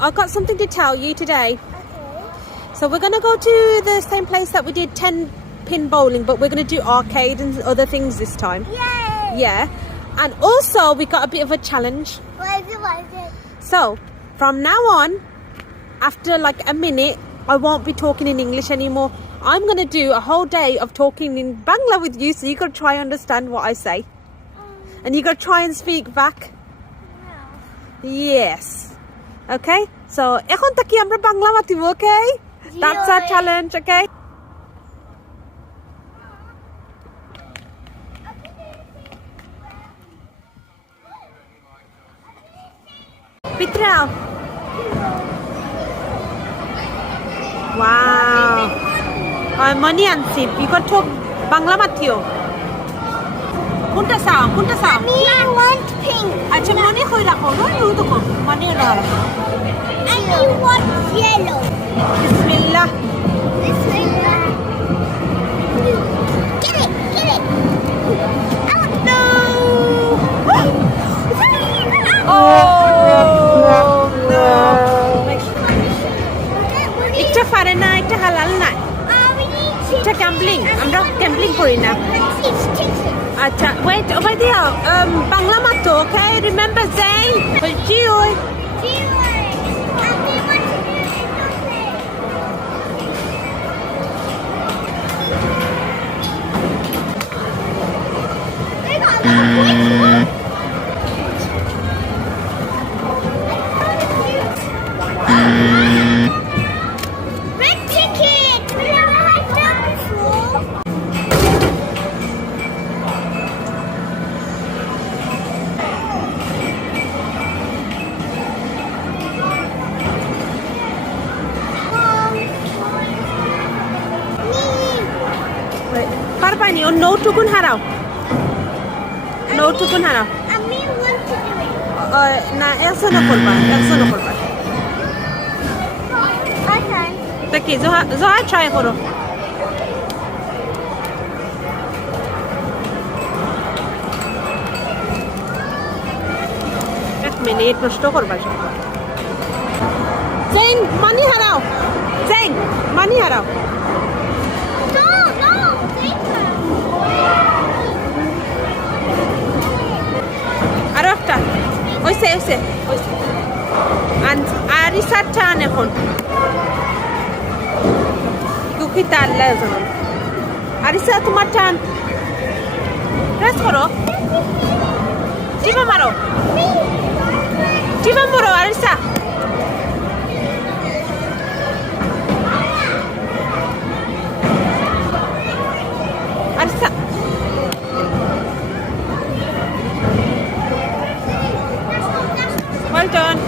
I've got something to tell you today. Okay. So we're going to go to the same place that we did 10-pin bowling, but we're going to do arcade and other things this time. Yay! Yeah. And also we got a bit of a challenge. What is it? So from now on, after like a minute, I won't be talking in English anymore. I'm going to do a whole day of talking in Bangla with you, so you got to try and understand what I say. And you got to try and speak back. No. Yes. Okay? So, এখন থেকে আমরা বাংলা মাতিব, okay? That's our challenge, okay? Pitrao. Wow. Money আনছি. You got to Bangla মাতিও. কোনটা চাও? I want pink. আচ্ছা মনে কই রাখো না ইউ তো মনে না রাখো I want yellow. বিসমিল্লাহ Bismillah. Get it. no Oh no এটা পারে না এটা হালাল না এটা গ্যাম্বলিং আমরা গ্যাম্বলিং করি না আচ্ছা wait over there বাংলা মাতো okay remember Zain Jioi পারবানি ও নোটুকুন হারাও আমি want to do it. না একজনও করবা Okay. তা কি জোহা ট্রাই করো এক মিনিট নষ্ট করবা সবাই জেন মানি হারাও No, take her. আরো একটা ওইসে আর রিসার্চ টান এখন দুঃখিত আল্লাহ জানান আরিসা তোমার টান প্রেস করো চিপা মারো Aricha well done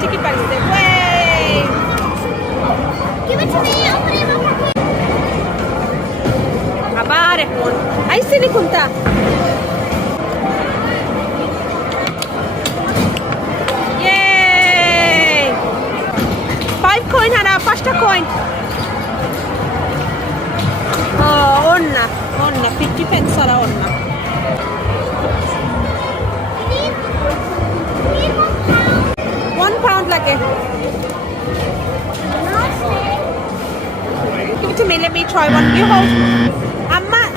tiki parece way Give it to me. Open it up. abar এখন আইসে নি কোনটা yay 5 coin হারা 5টা coin onna 50 pence সারা onna £1 লাগে Give it to me, let me try one. You hold.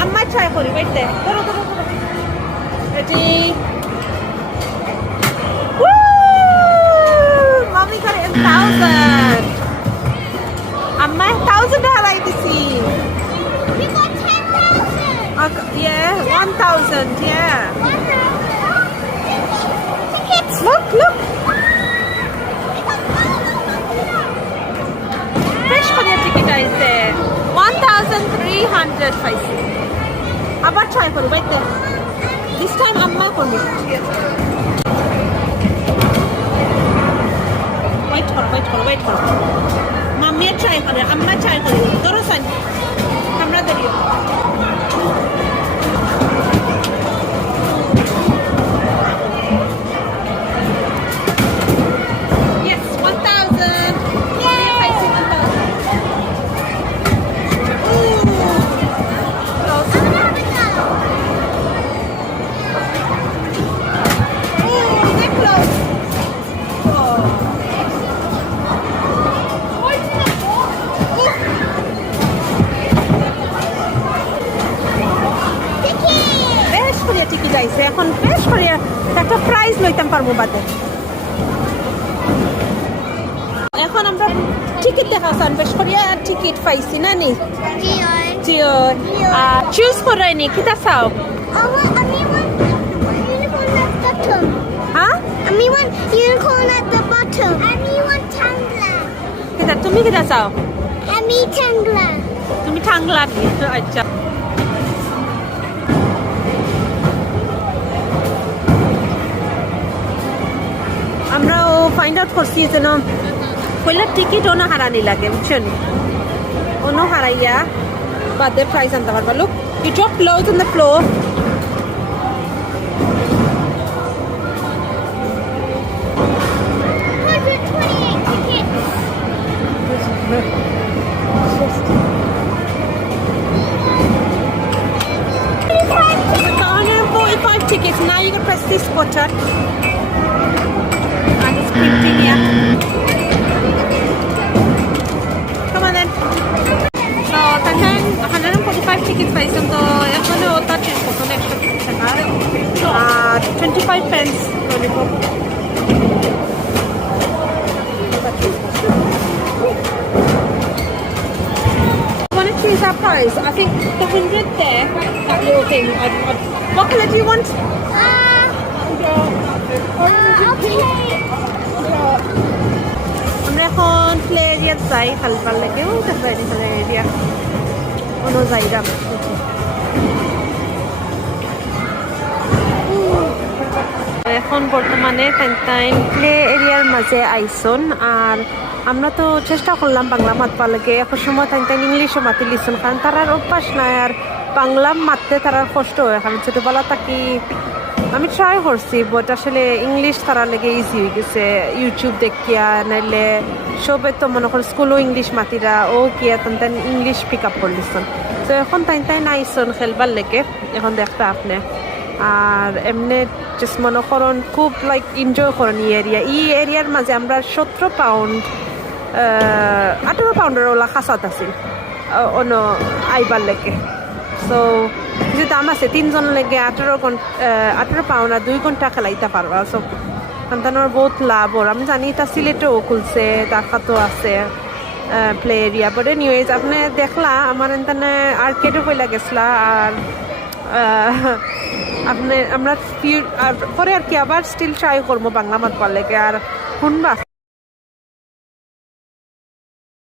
Amma try for you. Wait there. Go. Ready? Woo! Mommy got it in 1,000. Amma 1,000 like this. You got 10,000. Yeah, 1,000. Yeah. 1,000. Tickets. Look. Fresh for your ticket is there. 1,300 paise. Abar try karo. Wait there. This time Amma korbe. Wait karo. Mommy try karo. Amma try karo. Doro san. Camera dariyo. Yes, 1,000. Yay! Paise 1,000. Ooh, দেখো বেশ করিয়া ticket আইছে এখন বেশ করিয়া একটা prize লইতাম পারবো বাদে এখন আমরা টিকিট দেখাচ্ছেন বেশ করিয়া টিকিট পাইছি না নি Dior. চুজ করাই নি কিতা চাও হ্যাঁ I want unicorn at the bottom. I want Tangla. কিতা তুমি কিতা চাও I need Tangla. তুমি ঠাংলা আচ্ছা আমরাও ফাইন্ড আউট করছি যেন কইলা টিকিট ওনা হারানি লাগে বুঝছেন ওনো হারাইয়া বাদে প্রাইস আনতে পারবা look you drop cloth on the floor tickets. Now you can press this button and it's printing here. Come on then. So, 145 tickets price and the extra 25 pence. Want to choose our price? I think the 100 there, that little thing. What colour do you want? আমরা এখন play area যাই খালপার লেগেও যাই play area অন্য জায়গা এখন বর্তমানে time play এরিয়ার মাঝে আইসন আর আমরা তো চেষ্টা করলাম বাংলা মাতবার লাগে এখন সময় টাইম ইংলিশও মাতি লিসন কারণ তার অভ্যাস নাই আর বাংলা মারতে তারা কষ্ট হয় কারণ ছোটোবেলা থাকি আমি ট্রাই করছি বাট আসলে ইংলিশ তারা লেগে ইজি হয়ে গেছে ইউটিউব দেখিয়া নাইলে সবে তো মনে করেন স্কুলও ইংলিশ মাতিরা ও কিয়া তান ইংলিশ পিক আপ করলিছন তো এখন তাই নাইছন খেলবার লেগে এখন দেখতে আপনি আর এমনি জাস্ট মনে করেন খুব লাইক এনজয় করেন এই এরিয়ার মাঝে আমরা 17 পাউন্ড 18 পাউন্ডের ওলা খাসাত আছিল অন্য আইবার লেগে সো কিছু দাম আছে 3 জন লেগে 18 পাউন্ড আর 2 ঘন্টা খেলাইতে পারবা সো সন্তানোর বহুত লাভ ওর আমি জানি তা সিলেটেও খুলছে ঢাকাতেও আছে প্লে এরিয়া বাট এনিওয়েজ আপনি দেখলা আমার এখানে আর্কেডও হইলা গেছলা আর আপনি আমরা পরে আর কি আবার স্টিল ট্রাই করবো বাংলা মাতবার লেগে আর শুনবা